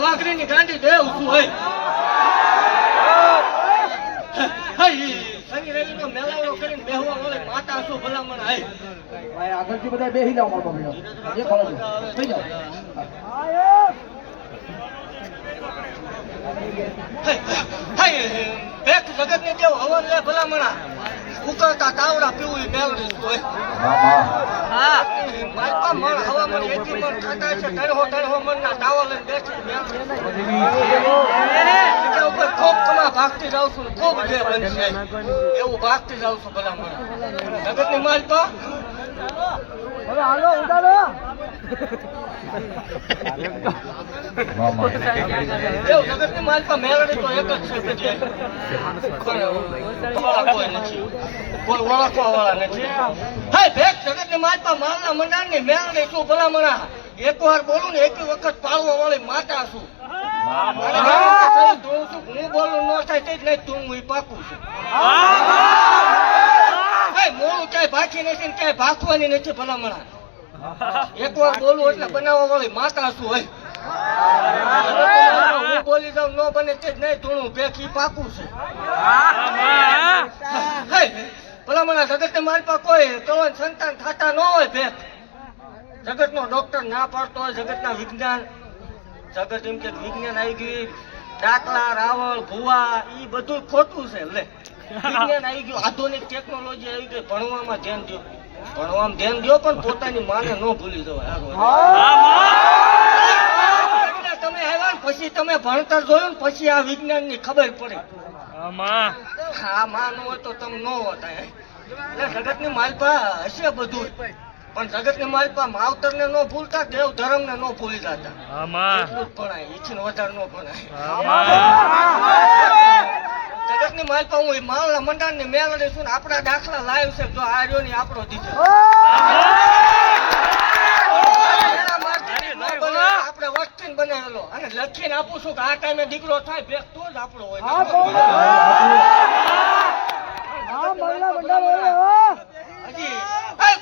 વાઘરીની ગાંડી દેવ શું હોય શનિ રવિ નો મેળાવડો કરીને બેહવા વાળે માતા શું ભલામણ હાય આગળથી બધા બેસી જાવ મારો બાપુ એક ખબર થઈ જાવ એક જગત ને કેવું હવન લે ભલામણા ઉકળતા તાવડા પીવું મેળવી હોય હા માલપા મણ હવામણ એકી મણ ખાતા છે તણહો મણ ના તાવા લઈને બેઠી ઉપર ખૂબ કમા ભાગતી જાઉં છું ખૂબ જે બનશે એવું ભાગતી જાઉં છું ભલામણા જગત ની માલપા હવે હાલો ઉડાડો જગત ની માલપા મેળવી તો એક જ છે કોઈ નથી કોઈ ઓળખવા વાળા નથી હા ભેગ જગત ની માલપા માલના મંડાણ ની મેળવી શું ભલામણા એક વાર બોલું ને એક વખત પાળવા વાળી માતા છું હું બોલું ન થાય તે જ નહીં તું હું પાકું છું મોડું ક્યાંય ભાખી નથી ને ક્યાંય ભાખવાની નથી ભલામણા એક વાર બોલું એટલે બનાવવા વાળી માતા શું હોય હું બોલી જાઉં ન બને તે જ નહીં તું ભેખી પાકું છું ભલામણા જગત ને મારી પાસે કોઈ કલન સંતાન થતા ન હોય ભેખ જગત નો ડોક્ટર ના પાડતો હોય જગત ના વિજ્ઞાન જગત એમ કે વિજ્ઞાન આવી ગયું દાખલા રાવળ ભુવા ઈ બધું ખોટું છે લે વિજ્ઞાન આવી ગયું આધુનિક ટેકનોલોજી આવી ગઈ ભણવામાં ધ્યાન દો ભણવામાં ધ્યાન દો પણ પોતાની માને ન ભૂલી જવાય તમે આવ્યા પછી તમે ભણતર જોયું ને પછી આ વિજ્ઞાન ની ખબર પડે આ માં ન હોય તો તમે ન હોતા એટલે જગત ની માલપા હશે બધું પણ જગત ની માલપા માવતર ને ન ભૂલતા દેવ ધર્મ ને ન ભૂલી જતા એટલું જ ભણાય ઈચ્છીને વધારે ન ભણાય જગત ની માલપા હું માલના મંડાણ ની મેળવી છું ને આપણા દાખલા લાવ્યું છે જો આ રહ્યો ની આપણો દીધો આપણે વસ્તી બનાવેલો અને લખીને આપું છું કે આ ટાઈમે દીકરો થાય ભેગ તો જ આપણો હોય હજી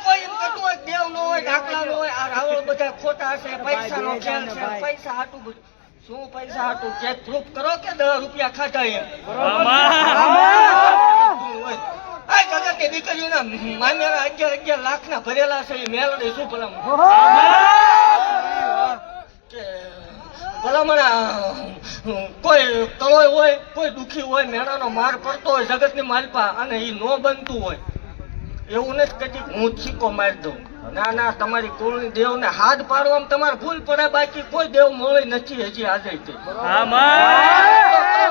કોઈ એમ કહેતું હોય દેવ નો હોય દાખલા નો હોય આ રાવળ બધા ખોટા છે પૈસા નો ખ્યાલ છે પૈસા હાટું બધું શું પૈસા હાટું ચેક પ્રૂફ કરો કે 10 રૂપિયા ખાતા એમ જગત ની દીકરીઓના મામેરા 11 લાખ ના ભરેલા છે એ મેળવી શું ભલામણા કોઈ કળોય હોય કોઈ દુખી હોય મેળાનો માર પડતો હોય જગત ની માલપા અને એ નો બનતું હોય એવું નથી કદી હું છીકો મારી દઉં ના તમારી કુળની દેવ ને હાથ પાડવામાં તમારે ભૂલ પડે બાકી કોઈ દેવ મળી નથી હજી આજે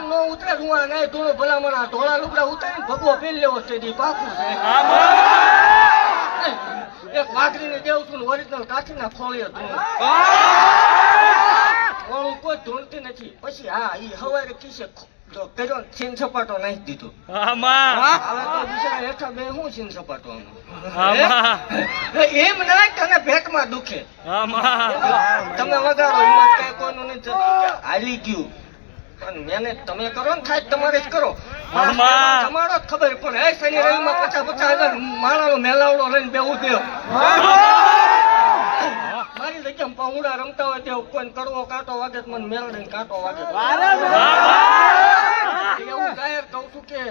નો ઉતરે ધુઆ નહીં ધૂણો ભલામણા ધોળા લુગડા ઉતારીને ભગવો પહેરી લેવો છે પાકું છે એક વાઘરીને દેવ છું ઓરિજિનલ કાઠીના ખોળીએ ધૂણું કોઈ ધૂણતી નથી પછી હા ઈ હવારે કિસે કર્યો છીન સપાટો નાખી દીધો હવે તો બિચારા હેઠા બે હું છીન સપાટો એમ ના તને પેટમાં દુખે તમે વગાડો હિંમત કઈ કોઈનું નથી હાલી ગયું પણ મેને તમે કરો ને થાય તમારે જ કરો તમારો જ ખબર પડે હે શનિ રવિમાં 50,000 માણાનો મેલાવડો લઈને બેહું થયો મારી જગ્યામાં પાઉડા રમતા હોય તે કોઈ કડવો કાંટો વાગે મને મેળવીને કાંટો વાગે એવું જાહેર કહું છું કે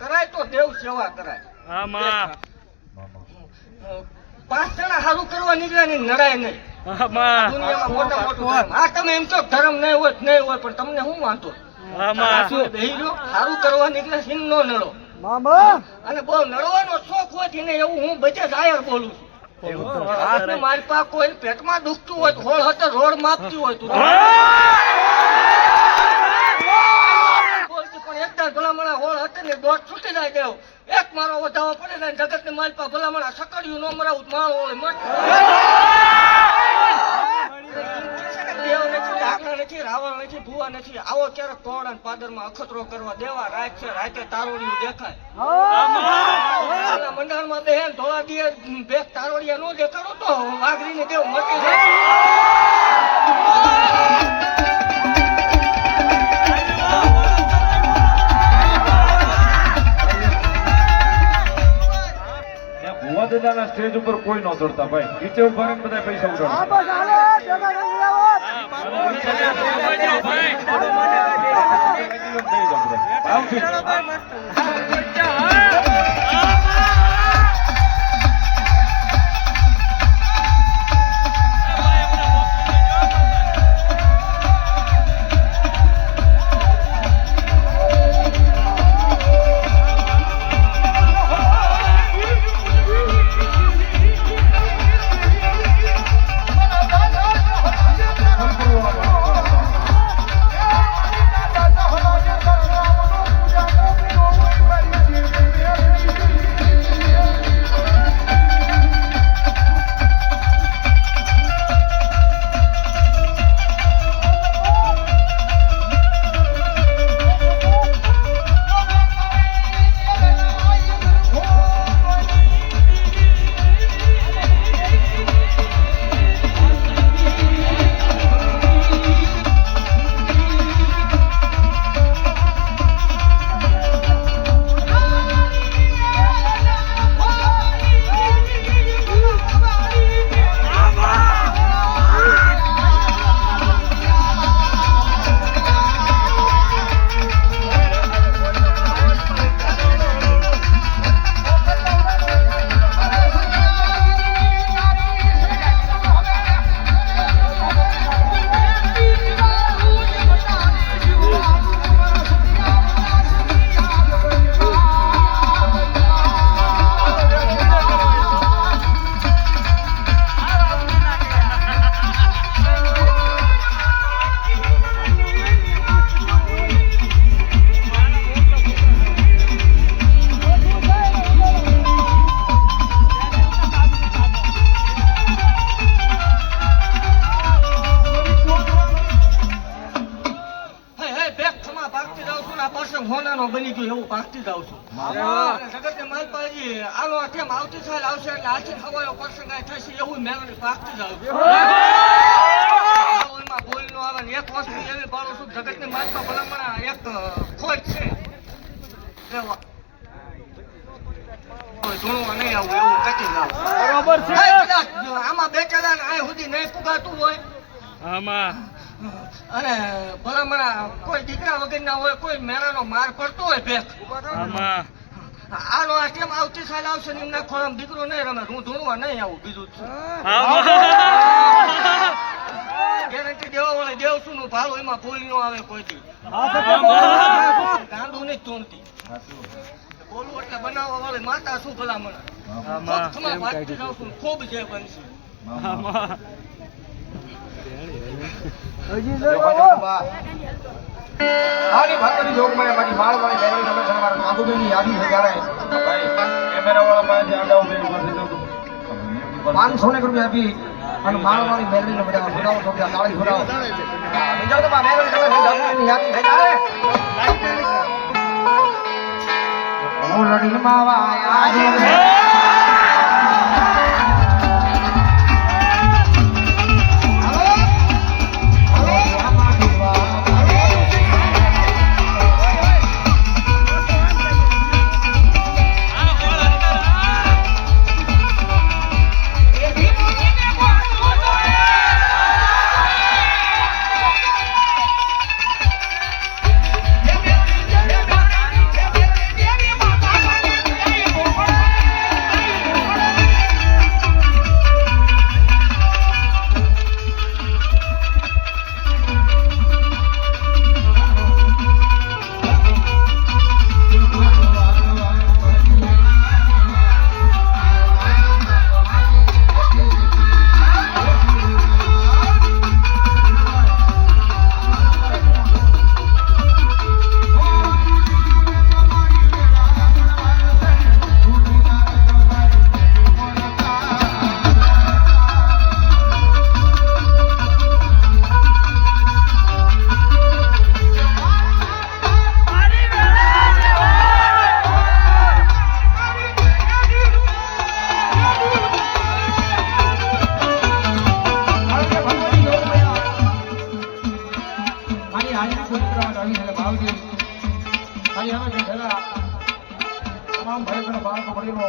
કરાય તો દેવ સેવા કરાય 5 જણા સારું કરવા નીકળ્યા ને નડાય નહીં દુનિયામાં મોટા મોટું આ તમે એમ કહો ધર્મ નહીં હોય પણ તમને શું વાંધો સારું કરવા નીકળે સિંહ નો નડો અને બહુ નડવાનો શોખ હોય ને એવું હું બધે જાહેર બોલું છું મારી પાસે કોઈ પેટમાં દુખતું હોય હોળ હતો રોડ માપતી હોય તું પણ એકદમ ભલામણા હોળ હતો ને દોઢ છૂટી જાય દેવ એક મારો વધાવો પડે ને જગત ની મારી પાસે ભલામણા સકડ્યું ન મરાવું મારો દેવ નથી ડાકણા નથી રાવણ નથી ભુવા નથી આવો ક્યારેક કોડા ને પાદર માં અખતરો કરવા દેવા રાત છે રાતે તારોડિયું દેખાય મંડાણ માં બેન ધોળા દિયે બે તારોડિયા નો દેખાડો તો વાઘરી ને દેવ મટી જાય દાદાના સ્ટેજ ઉપર કોઈ ન ચડતા ભાઈ, નીચે ઉભા રહીને બધા પૈસા ઉડાડે. બની ગયું એવું પાકતી જાઉં છું. જગતને માલપાજી આલો કેમ આવતી સાલ આવશે એટલે આથી ખવાયો પ્રસંગ આ થશે એવું મેળવી પાકતી જાઉં છું. એમાં બોલ નો આવે ને એક વસ્તુ એવી પાડું છું જગતની માલપા ભલામણા એક ખોટ છે એવા ધૂણવા નહીં આવું એવું કચી જાવ બરોબર છે. આમાં બેઠેલા આ સુધી નહીં પુગાતું હોય આમાં અને ભલામણા કોઈ દીકરા વગરના હોય કોઈ મેળાનો માર પડતો હોય ભેખ આમાં આનો આ કેમ આવતી સાલ આવશે ને એમના ખોળામાં દીકરો નહીં રમે હું ધૂણવા નહીં આવું બીજું ગેરંટી દેવા વળે દેવ છું નું ભાડું એમાં ભૂલ ન આવે કોઈથી ગાંડું નહીં ધૂણતી બોલું એટલે બનાવવા વાળી માતા શું ભલામણા ખમા ભાગતી જાઉં છું ખૂબ જે બનશે આની ભક્તની જોગમાં મારી માળવાળી મેળવી રમે છે મારા નાગુબેનની યાદી છે ત્યારે ભાઈ કેમેરાવાળા પાસે આડા ઉભી ઉભા થઈ જાવ. 500 રૂપિયા આપી અને માળવાળી મેળવીને બધા ફોટાઓ થોડા તાળી ફોટાઓ બીજો તો મેળવી રમે છે નાગુબેનની યાદી છે ત્યારે હું લડી માવા આયા તમામ ભાઈ બહેનો બાળકો વડીલો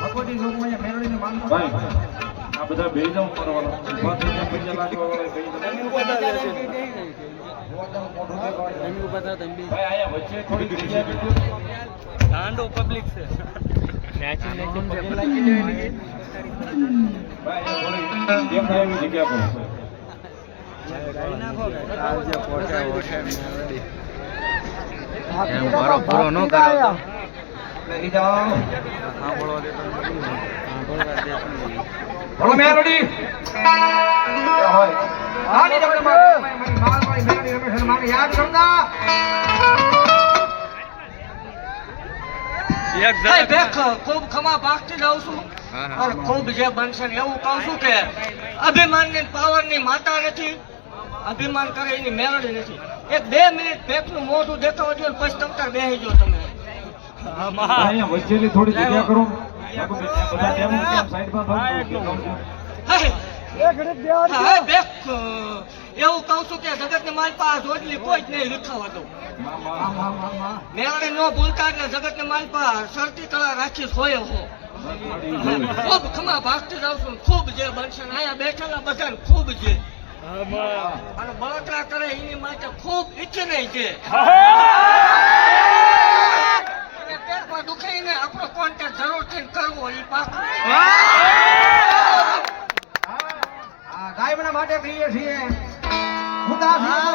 ભગવતી જોગમાં અહીંયા મેલડીને માનતો ભાઈ આ બધા બેહી જાવ કરવાનો ઊભા થઈને પૈસા લાગવા વાળા બેહી જાવ. ભાઈ આયા વચ્ચે થોડી જગ્યા આપી દો. ઠાંડો પબ્લિક છે ભાઈ આયા થોડી દેખાય એવી જગ્યા આપો. મારો પૂરો ન કરાવતો બેહી જાઓ બોલો મેલડી હોય આની જમણે મારી માલવાળી મેલડી રમેશ માને યાદ કરતા એક ભાઈ બેખ ખૂબ ખમા ભાગતી જાઉં છું અને ખૂબ જે બનશે ને એવું કહું છું કે અભિમાનની પાવરની માતા નથી, અભિમાન કરે એની મેળડી નથી. એક 2 મિનિટ બેકનું મોઢું દેખાવા દો ને પછી તમતાર બેસી જાઓ તમે. ભાઈ અહીંયા વચ્ચેની થોડી જગ્યા કરો. બાપુ બે બધા તેમ ને તેમ સાઈડમાં થાવ. હા બેક એવું કહું છું કે જગતની માલ પાસે જોડલી કોઈ જ નહીં વિખાવા દઉં. મેળડી ન ભૂલતા એટલે જગતની માલ પાસે શરતી કળા રાખી હોય હો. ખૂબ ખમા ભાગતી જાઉં છું, ખૂબ જે બનશે ને અહીંયા બેઠેલા બધાને ખૂબ જે અને બળતરા કરે એની માટે ખૂબ ઈચ્છે નહીં છે. અને પેટમાં દુખે ને આપણો કોન્ટેક્ટ જરૂરથી કરવો એ પાકું. આ ગાયના માટે કહીએ છીએ ખુદા સિંહ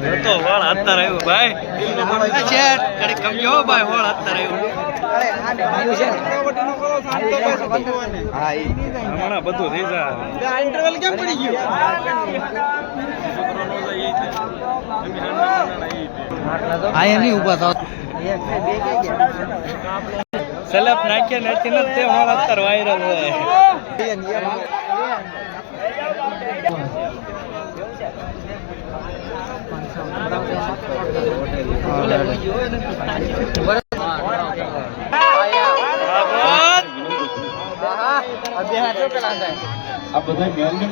મેલડી તો વાળ અત્યારે આવ્યું ભાઈ કડી કમ્યો ભાઈ વાળ અત્યારે આવ્યું હમણાં બધું થઈ જાય ઇન્ટરવલ કેમ પડી ગયું આ એમ નહીં ઉભા થાવ સલપ નાખ્યા નથી ને તે વાળ અત્યારે વાયરલ હોય આ બધા મેલડી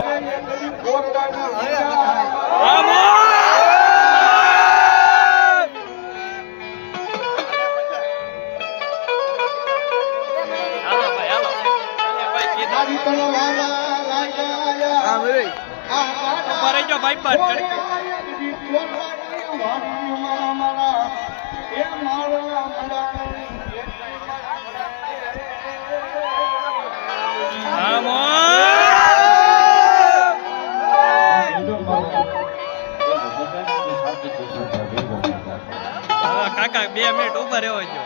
ભાઈ બાદ કાકા 2 મિનિટ ઉભા રહેવો જો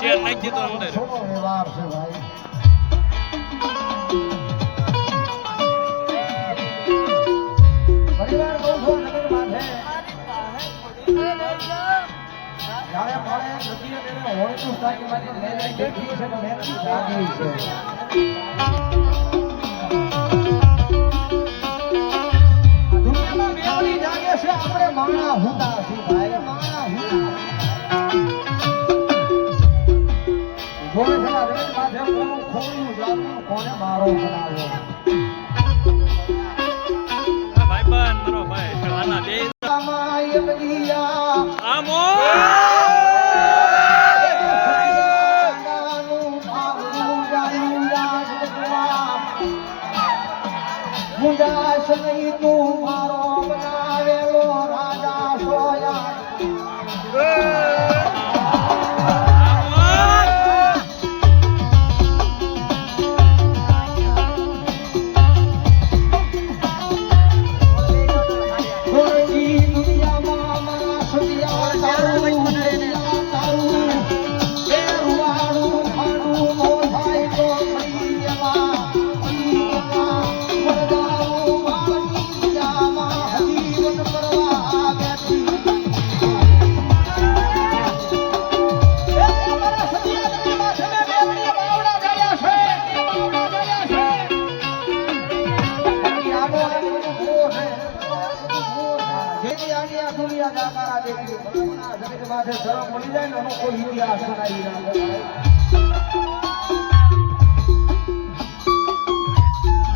શેર નાખી દીધો અંદર આપણે માણા હુતા છે ભાઈ માણા હુતા મારો બનાવો ભાઈ બન મારો ભાઈ વાલા બે માય બદિયા આમો મુંડાસ નહીં તું મારો બનાવેલો રાજા સોયા થોડી દુનિયામાં મારા સદિયા તારું તારું એ રૂવાડું ખાડું નો થાય તો મરી જવા વરદાવું મારી દુનિયામાં હજીવન કરવા બેઠી એ મારા સદિયા તમે માથે મે બાવડા ગયા છે આડો ભૂવો છે જેની આની આ દુનિયા જાકારા દેખી ભગવાનના જગત માથે શરમ મળી જાય ને એનો કોઈ ઇતિહાસ બનાવી ના શકાય.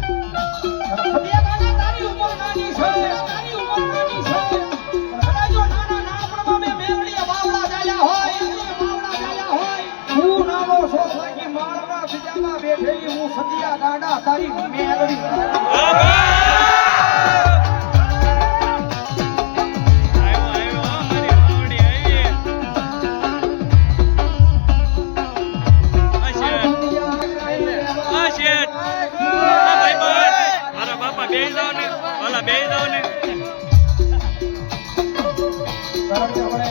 સદિયા કાકા તારી ઉંમર નાની છે તારી ઉંમર નાની છે કદાચ જો નાના નાનપણમાં મેં મેવડીયા બાવડા જાયા હોય હું નાનો સોસાયટી માળના બીજામાં બેઠેલી હું સદિયા ગાડા તારી મેલડી કારણ કે આપણે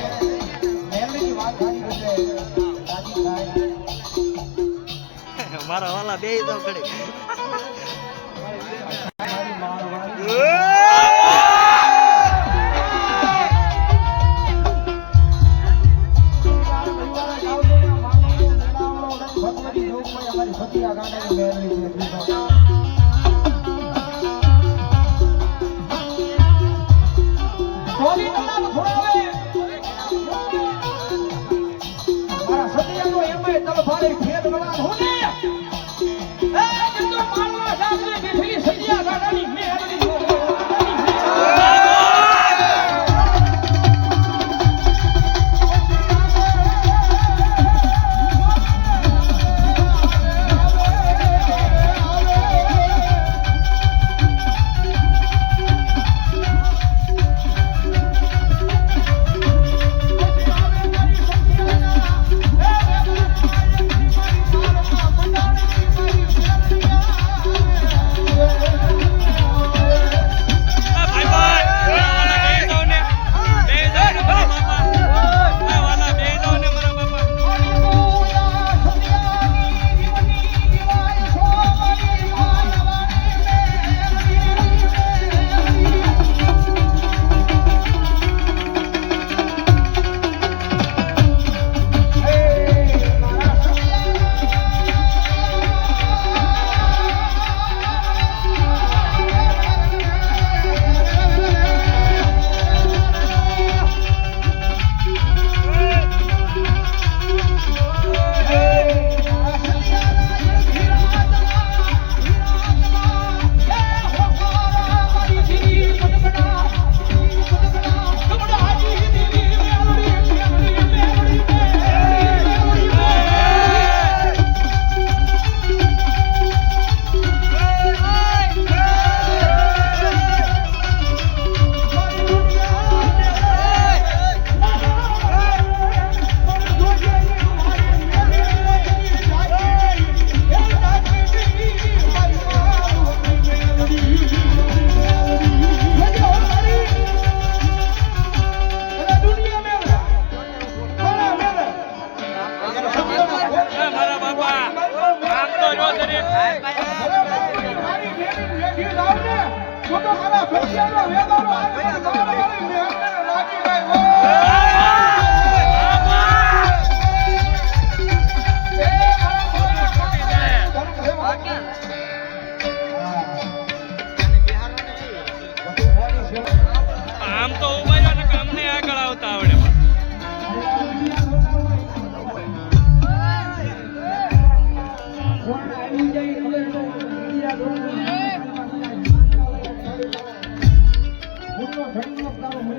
મેલડીની વાત કરી એટલે રાજી થાય મારા વાલા બે તો ઘડી મારી માળવાળી ભગવતી જોગમાં અમારી સતિયા ગાંડાની મેલડી છે થોડી કલાક થોડાવે મારા સતિયાનો એમાંય તલફારે ફેર ગળા હું ને એ જતો માળવા સાસરે બેઠી સતિયા ગાંડાની મેલડી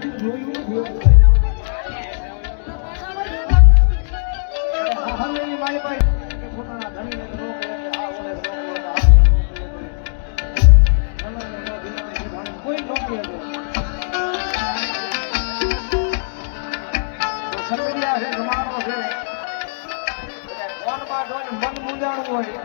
સુધી જોયું નથી. હાલેલી મારી પાસે કે પોતાના ધણીને તો ન કહે કે આ ઓલે ન કહે, આ નમનને ન ભીનાથી ભાણે કોઈ ન કહે. તો સકડિયા છે, જમાનો છે, મનમાં જોઈને મન મૂંઝાણું હોય.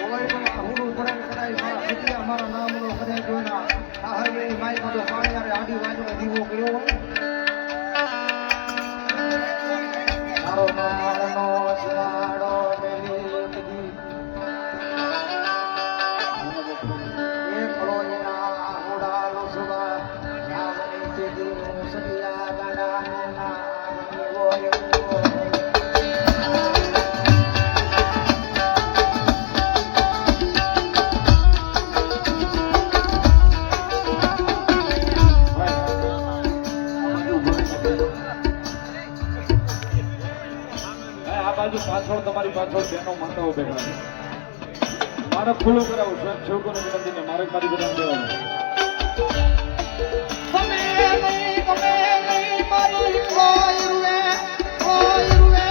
કોઈ પણ હુડું ભરાય કરાય મારા સકડિયા મારા નામનો કદાચ જોઈને આ હાલેલી મારી પાસે પાણી આડી વાજનો દીવો કર્યો હોય. મારો મારનો શિયાળો મેલી કદી એ ફળોના ઉડાલો સુવા નામની તેદીનું સદિયા ગાડાનું નામ હોય. આ બાજુ પાછળ તમારી પાછળ બેનો માતાઓ બેઠા છે. મારે ખુલ્લું કરાવું સ્વયં સેવકોને વિનંતીને મારે મારી બધા દેવાનું. તમે નહીં મારી કોઈ રૂવે, કોઈ રૂવે.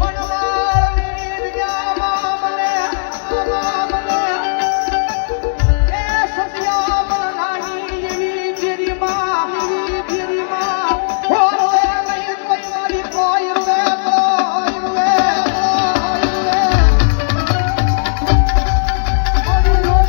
મનમાળની દુનિયામાં મને, આમાં મને એ સતિયા નાની એવી ગિરિમાં, એવી ગિરિમાં હોવે નહીં કોઈ મારી કોઈ રૂવે, કોઈ રૂવે, કોઈ રૂવે.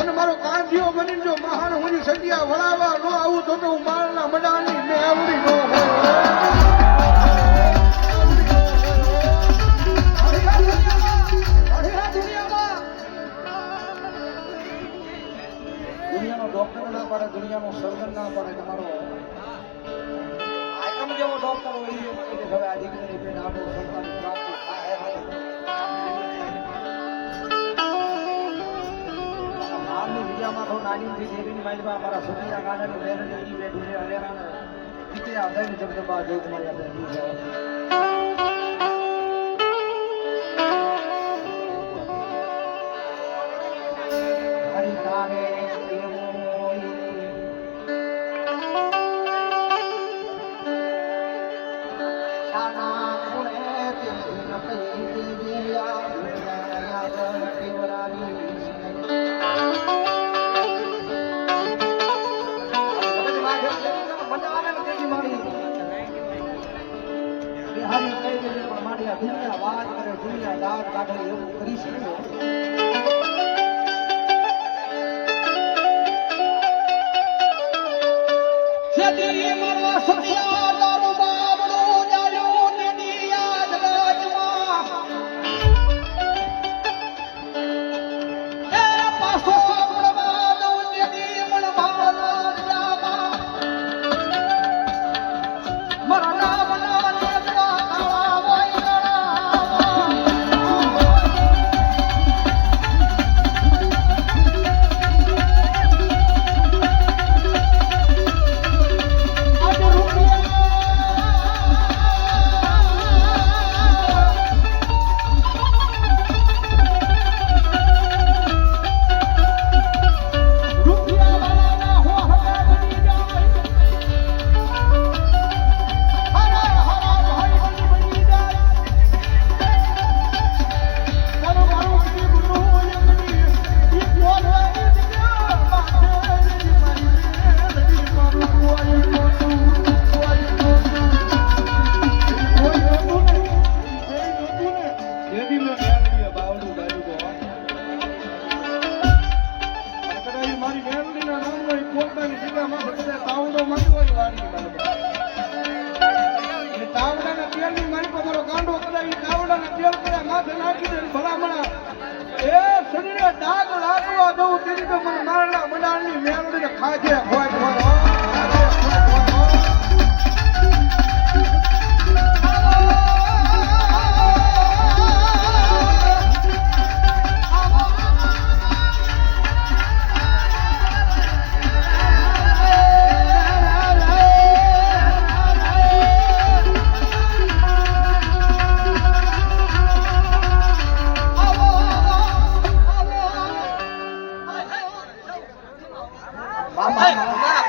અને મારો કાંધીઓ બની જો મહાન હું સટિયા વળાવા ન આવું તો હું માળના મડાની મેં આવડી ન હોય. દુનિયાનો ડોક્ટર ના પડે, દુનિયાનો સર્જન ના પડે. તમારો આઈટમ જેવો ડોક્ટર હોય એ મને કે હવે આ દીકરીની પેટ આપણું સંતાન પ્રાપ્ત થાય. હાલની બીજામાં તો નાની દેવીની માલિકા અમારા સતિયા ગાડાની બેરણી બેઠી છે. અલેરાને જીતે આધારની જગદંબા જોગ મારી આપણે હરી તારે સાના ગુણે તે નકઈ દેવિયા દેવરાની દુનિયા વાત કરે, દુનિયા દાંત કાઢે એવું કરી શકે. સતી મારા સતિયા દારૂ બાબડો જાયો નદી યાદ રાજમાં એ પાસો બળવાદ નદી મણવાદ જામાં મારા નામના નેત્રા કાળા વૈરા. આજે રૂપિયા કરી તો મને મારણા મડાણની મેળવીને ખાજે હોય મારા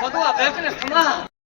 ભગવા ભેંસને ખમા